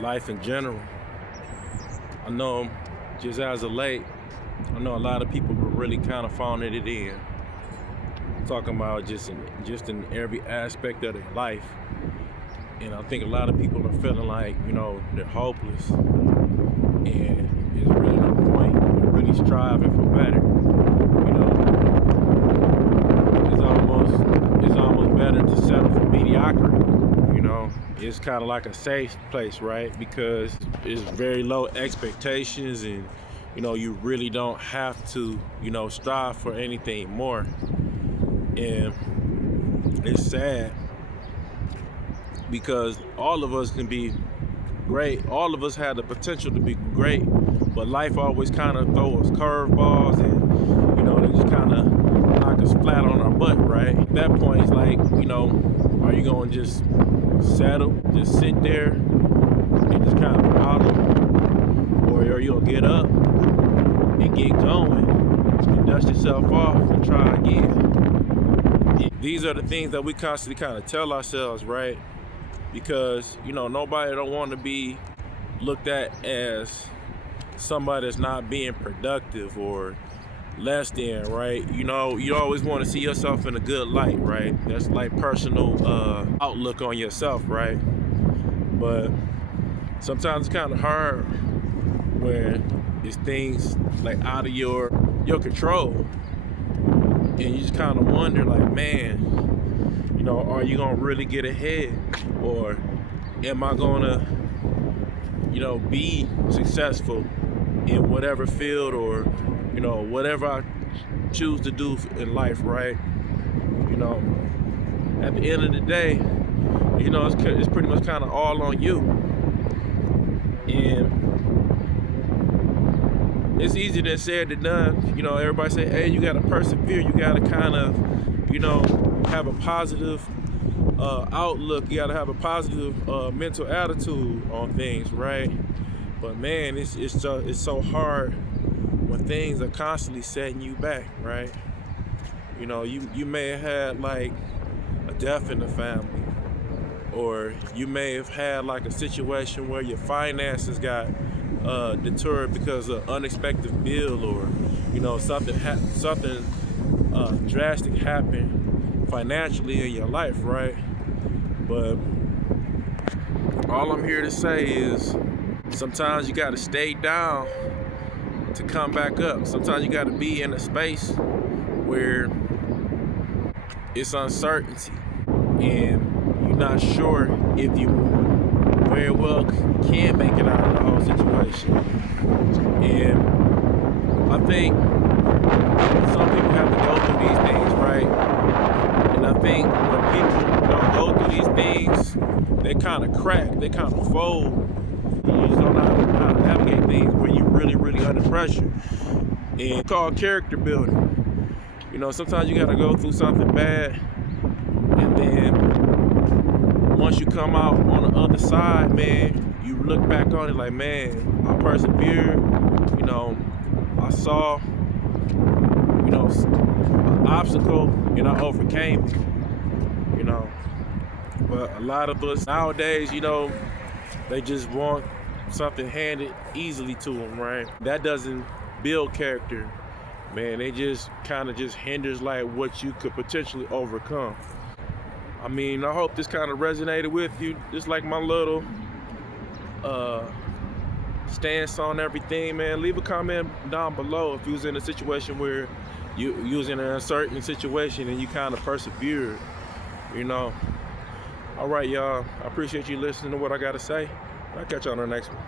life in general. I know just as of late, I know a lot of people were really kind of phoning it in, talking about just in every aspect of their life. And I think a lot of people are feeling like, they're hopeless. And it's really no point in really striving for better. It's almost better to settle for mediocrity. It's kind of like a safe place, right? Because it's very low expectations, and you really don't have to strive for anything more. And it's sad because all of us can be great. All of us have the potential to be great, but life always kind of throws us curveballs, and they just kind of knock us flat on our butt, right? At that point, it's like, are you gonna just settle, just sit there and just kind of bottle, or are you gonna get up and get going and dust yourself off and try again? These are the things that we constantly kind of tell ourselves, right? Because nobody don't want to be looked at as somebody that's not being productive or less than, right? You always want to see yourself in a good light, right? That's like personal outlook on yourself, right? But sometimes it's kind of hard when it's things like out of your control, and you just kind of wonder, like, man, are you gonna really get ahead, or am I gonna be successful in whatever field, or whatever I choose to do in life, right? At the end of the day, it's pretty much kind of all on you. And it's easier than said than done. Everybody say, hey, you gotta persevere, you gotta kind of, have a positive outlook, you gotta have a positive mental attitude on things, right? But man, it's so hard when things are constantly setting you back, right? You may have had like a death in the family, or you may have had like a situation where your finances got deterred because of unexpected bill, or something drastic happened financially in your life, right? But all I'm here to say is sometimes you got to stay down to come back up. Sometimes you got to be in a space where it's uncertainty and you're not sure if you very well can make it out of the whole situation. And I think some people have to go through these things, right? And I think when people don't go through these things, they kind of crack, they kind of fold. You just don't know how to navigate things when you're really, really under pressure. And it's called character building. Sometimes you got to go through something bad, and then once you come out on the other side, man, you look back on it like, man, I persevered. I saw, an obstacle, and I overcame it. But a lot of us nowadays, they just want something handed easily to them, right? That doesn't build character, man. It just kind of just hinders like what you could potentially overcome. I mean, I hope this kind of resonated with you. Just like my little stance on everything, man. Leave a comment down below if you was in a situation where you was in an uncertain situation and you kind of persevered, All right, y'all. I appreciate you listening to what I got to say. I'll catch you on the next one.